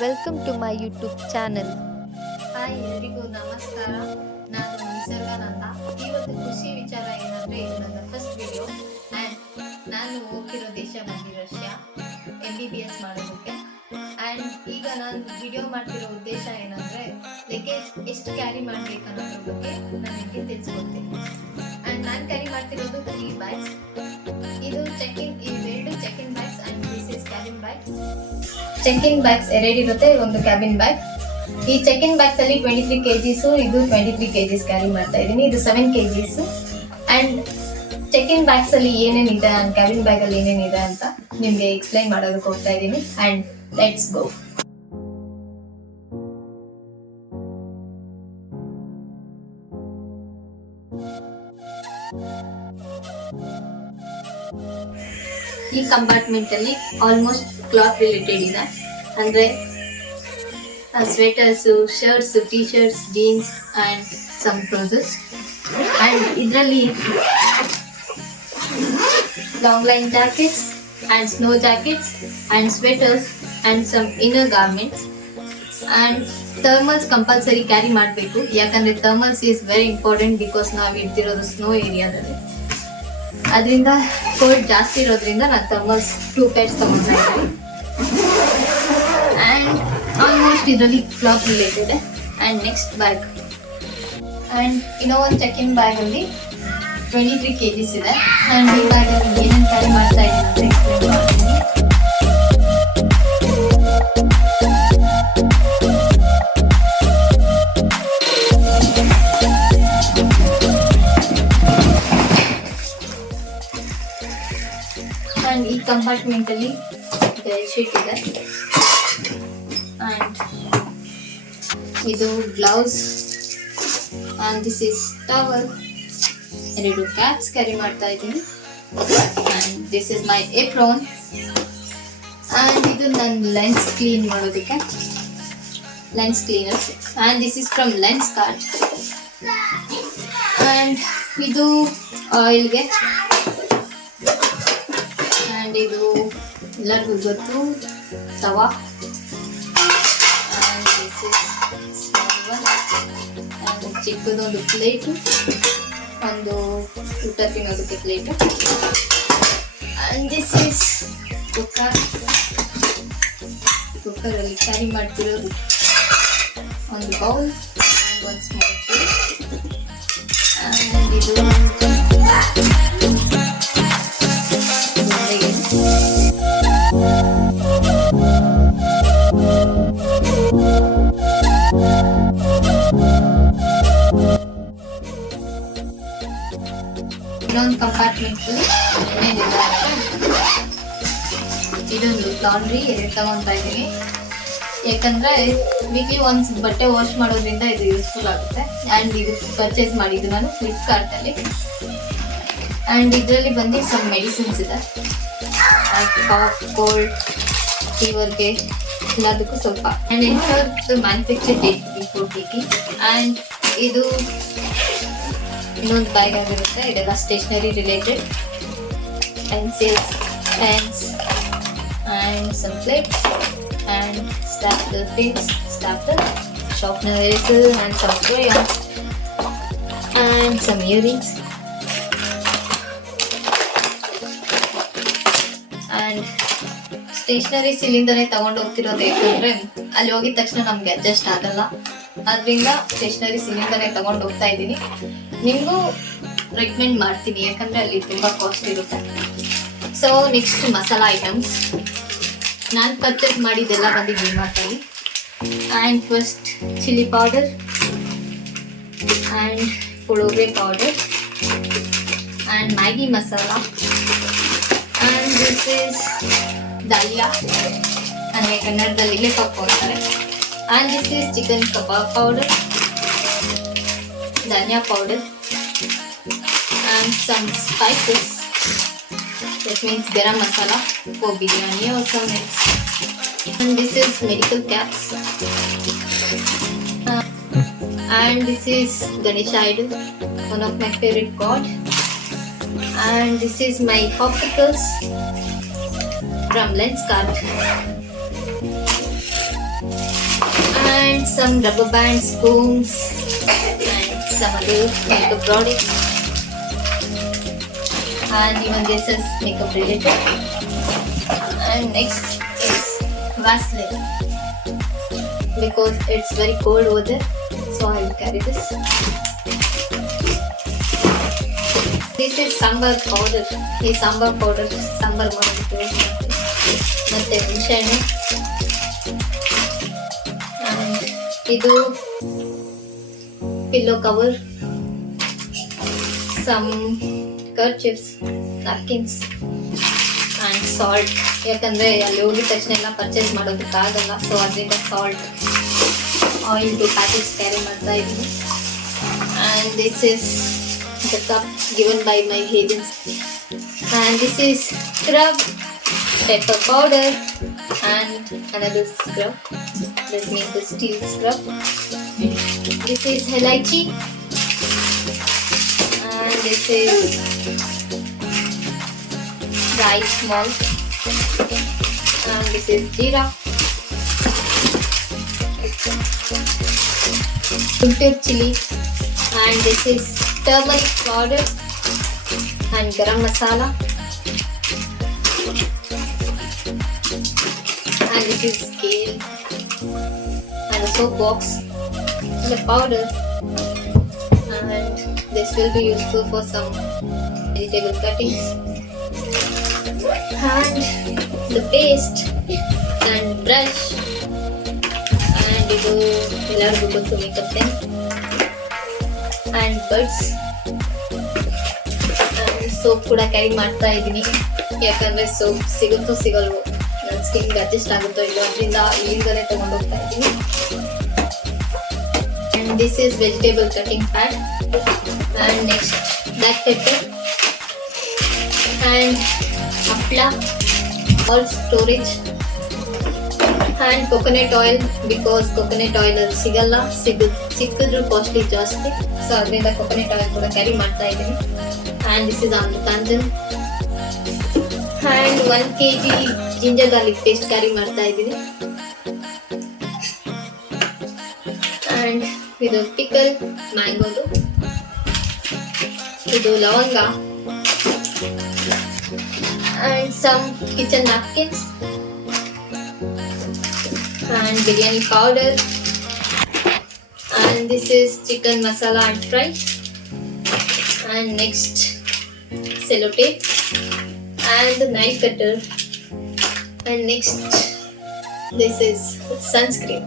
Welcome to my YouTube channel. Hi ಎಲ್ರಿಗೂ ನಮಸ್ಕಾರ. ನಾನು ನಿಸರ್ಗಾನಂದ. ಇವತ್ತು ಖುಷಿ ವಿಚಾರ ಏನಂದ್ರೆ ಇದು ನನ್ನ ಫಸ್ಟ್ ವಿಡಿಯೋ ಆ್ಯಂಡ್ ನಾನು ಹೋಗ್ತಿರೋ ದೇಶ ಬಂದು ರಷ್ಯಾ MBBS ಮಾಡೋದಕ್ಕೆ. ಆ್ಯಂಡ್ ಈಗ ನಾನು ವಿಡಿಯೋ ಮಾಡ್ತಿರೋ ಉದ್ದೇಶ ಏನಂದ್ರೆ ಲಗೇಜ್ ಎಷ್ಟು ಕ್ಯಾರಿ ಮಾಡ್ಬೇಕು ಅನ್ನೋದ್ರ ಬಗ್ಗೆ ನಾನು ನಿಮಗೆ ತಿಳಿಸ್ಕೊಡ್ತೀನಿ. ಆ್ಯಂಡ್ ನಾನು ಕ್ಯಾರಿ ಮಾಡ್ತಿರೋದು 3 ಬ್ಯಾಗ್ಸ್. ಇದು ಇವೆರಡು checking bags and this is cabin bag. Checking bags ಎರಡಿರುತ್ತೆ, ಒಂದು ಕ್ಯಾಬಿನ್ ಬ್ಯಾಗ್. ಈ ಚೆಕಿನ್ ಬ್ಯಾಗ್ಸ್ ಅಲ್ಲಿ 23 kgs, ಇದು 23 kgs ಕ್ಯಾರಿ ಮಾಡ್ತಾ ಇದ್ದೀನಿ. ಇದು 7 kgs. ಅಂಡ್ ಚೆಕಿನ್ ಬ್ಯಾಗ್ಸ್ ಅಲ್ಲಿ ಏನೇನಿದೆ ಅಂಡ್ ಕ್ಯಾಬಿನ್ ಬ್ಯಾಗ್ ಅಲ್ಲಿ ಏನೇನಿದೆ ಅಂತ ನಿಮ್ಗೆ ಎಕ್ಸ್ಪ್ಲೈನ್ ಮಾಡೋದಕ್ಕೆ ಹೋಗ್ತಾ ಇದ್ದೀನಿ. And let's go. ಈ ಕಂಪಾರ್ಟ್ಮೆಂಟ್ ಅಲ್ಲಿ ಆಲ್ಮೋಸ್ಟ್ ಕ್ಲಾತ್ ರಿಲೇಟೆಡ್ ಇದೆ, ಅಂದ್ರೆ sweaters, shirts, T shirts, jeans and some trousers. And ಇದರಲ್ಲಿ long line jackets and snow jackets and sweaters and some inner garments. And thermals compulsory carry ಮಾಡಬೇಕು, ಯಾಕಂದ್ರೆ thermals is very important because ನಾವು ಇರ್ತಿರೋದು ಸ್ನೋ ಏರಿಯಾದಲ್ಲಿ. ಅದರಿಂದ ಕೋಲ್ಡ್ ಜಾಸ್ತಿ ಇರೋದ್ರಿಂದ ನಾನು ಥರ್ಮಲ್ಸ್ 2 pairs ತಗೊಂಡ್ತಾ ಇದ್ದೀನಿ. ಆ್ಯಂಡ್ ಆಲ್ಮೋಸ್ಟ್ ಇದರಲ್ಲಿ cloth related. And next bag. And ಇನ್ನೂ ಒಂದು ಚೆಕಿನ್ ಬ್ಯಾಗಲ್ಲಿ 23 kgs ಇದೆ. ಆ್ಯಂಡ್ ಈ ಬ್ಯಾಗಲ್ಲಿ ಏನೇನು ಕ್ಯಾರಿ ಮಾಡ್ತಾ ಇದ್ದೀನಿ ಅಂತ ಎಕ್ಸ್ಪ್ಲೇನ್ ಮಾಡ್ತೀನಿ. ಆ್ಯಂಡ್ ಈ ಕಂಪಾರ್ಟ್ಮೆಂಟಲ್ಲಿ ಬೆಡ್ಶೀಟ್ ಇದೆ. ಆ್ಯಂಡ್ ಇದು gloves and this is towel. 2 caps carry ಮಾಡ್ತಾ ಇದ್ದೀನಿ. And this is my apron. And ಇದು ನನ್ನ ಲೆನ್ಸ್ ಕ್ಲೀನ್ ಮಾಡೋದಕ್ಕೆ lens cleaner. And this is from Lenskart. And ಇದು ಆಯಿಲ್ಗೆ. ಆ್ಯಂಡ್ ಇದು ಎಲ್ಲರಿಗೂ ಗೊತ್ತು, ತವಾ. And this is small one. And ಚಿಕ್ಕದೊಂದು ಪ್ಲೇಟು, ಒಂದು ಊಟ ತಿನ್ನೋದಕ್ಕೆ ಪ್ಲೇಟು. ಆ್ಯಂಡ್ ದಿಸ್ ಈಸ್ ಕುಕ್ಕರಲ್ಲಿ ಕ್ಯಾರಿ ಮಾಡ್ತಿರೋದು ಒಂದು ಬೌಲ್ ಆ್ಯಂಡ್ ಒಂದು ಸ್ಮಾಲ್ ಪ್ಲೇಟ್. ಆ್ಯಂಡ್ ಇದು ಇನ್ನೊಂದು ಕಂಪಾರ್ಟ್ಮೆಂಟ್ ಏನಿದೆ, ಇದೊಂದು ಲಾಂಡ್ರಿ 2 ತಗೊತಾ ಇದ್ದೀನಿ. ಯಾಕಂದರೆ ವೀಕ್ಲಿ ಒನ್ಸ್ ಬಟ್ಟೆ ವಾಶ್ ಮಾಡೋದ್ರಿಂದ ಇದು ಯೂಸ್ಫುಲ್ ಆಗುತ್ತೆ. ಆ್ಯಂಡ್ ಇದು ಪರ್ಚೇಸ್ ಮಾಡಿದ್ದು ನಾನು ಫ್ಲಿಪ್ಕಾರ್ಟಲ್ಲಿ. ಆ್ಯಂಡ್ ಇದರಲ್ಲಿ ಬಂದು ಸಮ್ ಮೆಡಿಸಿನ್ಸ್ ಇದೆ, ಕಾಫ್, ಕೋಲ್ಡ್, ಫೀವರ್ಗೆ ಎಲ್ಲದಕ್ಕೂ ಸ್ವಲ್ಪ. ಆ್ಯಂಡ್ ಇನ್ಶೋರ್ದು manufacture date before taking. And ಇದು ಇನ್ನೊಂದು ಬ್ಯಾಗ್ ಆಗಿರುತ್ತೆ. ಇದೆಲ್ಲ stationery related, pencils, pens and some plates and stapler pins, stapler, sharpener, eraser and some crayons and some earrings. And stationery ಸಿಲಿಂಡರೇ ತಗೊಂಡು ಹೋಗ್ತಿರೋದು, ಯಾಕಂದರೆ ಅಲ್ಲಿ ಹೋಗಿದ ತಕ್ಷಣ ನಮಗೆ ಅಡ್ಜಸ್ಟ್ ಆಗಲ್ಲ. ಅದರಿಂದ ಸ್ಟೇಷನರಿ ಸಿಲಿಂಡರೇ ತಗೊಂಡು ಹೋಗ್ತಾ ಇದ್ದೀನಿ. ನಿಮಗೂ ರೆಕಮೆಂಡ್ ಮಾಡ್ತೀನಿ, ಯಾಕಂದರೆ ಅಲ್ಲಿ ತುಂಬ ಕಾಸ್ಟ್ ಇರುತ್ತೆ. So next masala items. ನಾನು ಪರ್ಚೇಸ್ ಮಾಡಿದ್ದೆಲ್ಲ ಬಂದು ಡಿಮಾರ್ಟಲ್ಲಿ. And first chilli powder and puliyogare powder and Maggi masala. And this is daliya, ಅಂದರೆ ಕನ್ನಡದಲ್ಲಿ ಇಲೆಪಪ್ಪು ಅಂತಾರೆ. And this is chicken kebab powder, dhania powder and some spices. That means garam masala for biryani or some else. And this is medical caps. And this is Ganesha idol, one of my favorite god. And this is my popsicles from Lenskart. some rubber bands, combs, and some other makeup products. And even this is makeup related. And next is Vaseline, because it's very cold over there, so I will carry this. This is sambar powder. ಈ ಸಾಂಬಾರ್ ಪೌಡರ್ ಸಾಂಬಾರ್ ಮಾಡೋದಕ್ಕೆ ಯೂಸ್ ಮಾಡ್ತೀವಿ. ಮತ್ತೆ ಹುಣಸೆಹಣ್ಣು. And ಇದು pillow cover, some kerchiefs, napkins and salt. ಯಾಕಂದ್ರೆ ಅಲ್ಲಿ ಹೋಗಿದ ತಕ್ಷಣ ಎಲ್ಲ ಪರ್ಚೇಸ್ ಮಾಡೋದಕ್ಕಾಗಲ್ಲ, ಸೊ ಅದರಿಂದ salt, oil two packets carry ಮಾಡ್ತಾ ಇದ್ದೀನಿ. And this is the cup given by my agency. And this is scrub, pepper powder, and another scrub. That means the steel scrub. This is elaichi, and this is rice malt, and this is jeera, guntur chili, and this is turmeric powder and garam masala, and this is scale and a soap box and a powder, and this will be useful for some vegetable cuttings, and the paste and brush, and ಇದು ಎಲ್ಲರಿಗೂ ಗೊತ್ತು makeup pen and buds. Soap ಕೂಡ ಕ್ಯಾರಿ ಮಾಡ್ತಾ ಇದ್ದೀನಿ, ಯಾಕಂದ್ರೆ ಸೋಪ್ ಸಿಗುತ್ತೋ ಸಿಗಲ್ವೋ, ನನ್ನ ಸ್ಕಿನ್ಗೆ ಅಡ್ಜಸ್ಟ್ ಆಗುತ್ತೋ ಇಲ್ಲೋ, ಅದರಿಂದ ಇಲ್ಲಿಂದಲೇ ತಗೊಂಡು ಹೋಗ್ತಾ ಇದ್ದೀನಿ. And this is vegetable cutting pad, and next black pepper and hapla, all storage, and coconut oil, because coconut oil ಅಲ್ಲಿ ಸಿಗಲ್ಲ, ಸಿಕ್ಕಿದ್ರು ಕಾಸ್ಟ್ಲಿ ಜಾಸ್ತಿ, ಸೊ ಅದರಿಂದ coconut oil ಕೂಡ ಕ್ಯಾರಿ ಮಾಡ್ತಾ ಇದ್ದೀನಿ. And this is Amrutanjan, and 1 kg ginger garlic paste carry ಮಾಡ್ತಾ ಇದ್ದೀನಿ. And ಇದು pickle mangoದು, ಇದು ಲವಂಗ, and some kitchen napkins, and biryani powder, and this is chicken masala and fry, and next sellotape and the knife cutter, and next this is sunscreen,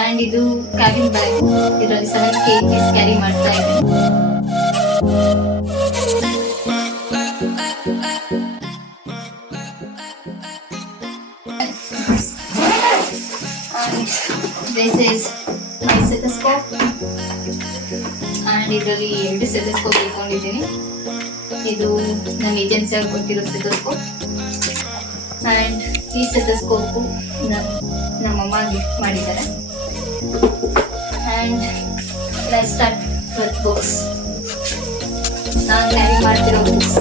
and ಇದು cabin bag, ಇದರಲ್ಲಿ 7 kg carry ಮಾಡ್ತಾ ಇದ್ದೀನಿ. And this is my stethoscope, and ಇದರಲ್ಲಿ 2 stethoscope ಇಟ್ಕೊಂಡಿದ್ದೀನಿ. ಇದು ನಮ್ಮ ಏಜೆನ್ಸಿ ಅವ್ರು ಕೊಟ್ಟಿರೋ ಸ್ಟೆಥೋಸ್ಕೋಪ್, ಆ್ಯಂಡ್ ಈ ಸ್ಟೆಥೋಸ್ಕೋಪು ನಮ್ಮಮ್ಮ ಗಿಫ್ಟ್ ಮಾಡಿದ್ದಾರೆ. And let's start with books. ನಾನು ಕ್ಯಾರಿ ಮಾಡ್ತಿರೋ books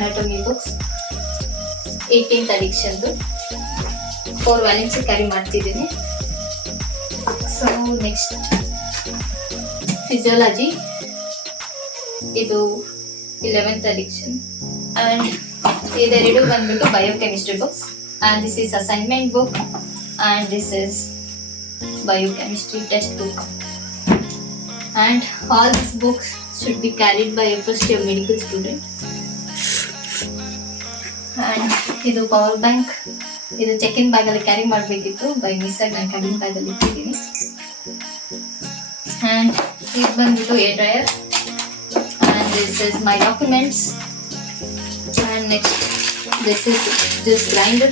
anatomy books, 18th edition 4 valence carry ಮಾಡ್ತಿದ್ದೀನಿ. ಸೊ ನೆಕ್ಸ್ಟ್ ಫಿಸಿಯಾಲಜಿ, ಇದು 11th edition, and ಇದೆರಡು ಬಂದ್ಬಿಟ್ಟು biochemistry books, and this is assignment book, and this is biochemistry test book, and all these books should be carried by a first year medical student. And ಇದು power bank, ಇದು check in bag ಅಲ್ಲಿ ಕ್ಯಾರಿ ಮಾಡಬೇಕಿತ್ತು, by miss ಆಗಿ ನಾನು cabin bag ಅಲ್ಲಿ ಇಟ್ಟಿದ್ದೀನಿ. and ಇದು ಬಂದ್ಬಿಟ್ಟು air dryer, and this is my documents, and next this is this grinder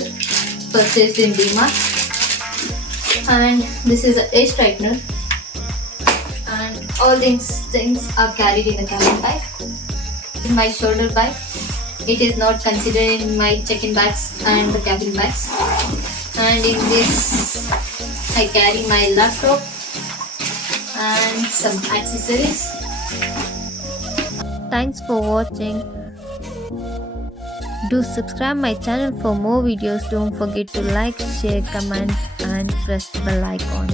purchased in DMart, and this is a hair straightener, and all these things are carried in the cabin bag. In my shoulder bag, it is not considered in my check-in bags and the cabin bags. And in this I carry my laptop, and some accessories. Thanks for watching. Do subscribe my channel for more videos. Don't forget to like, share, comment and press the bell icon.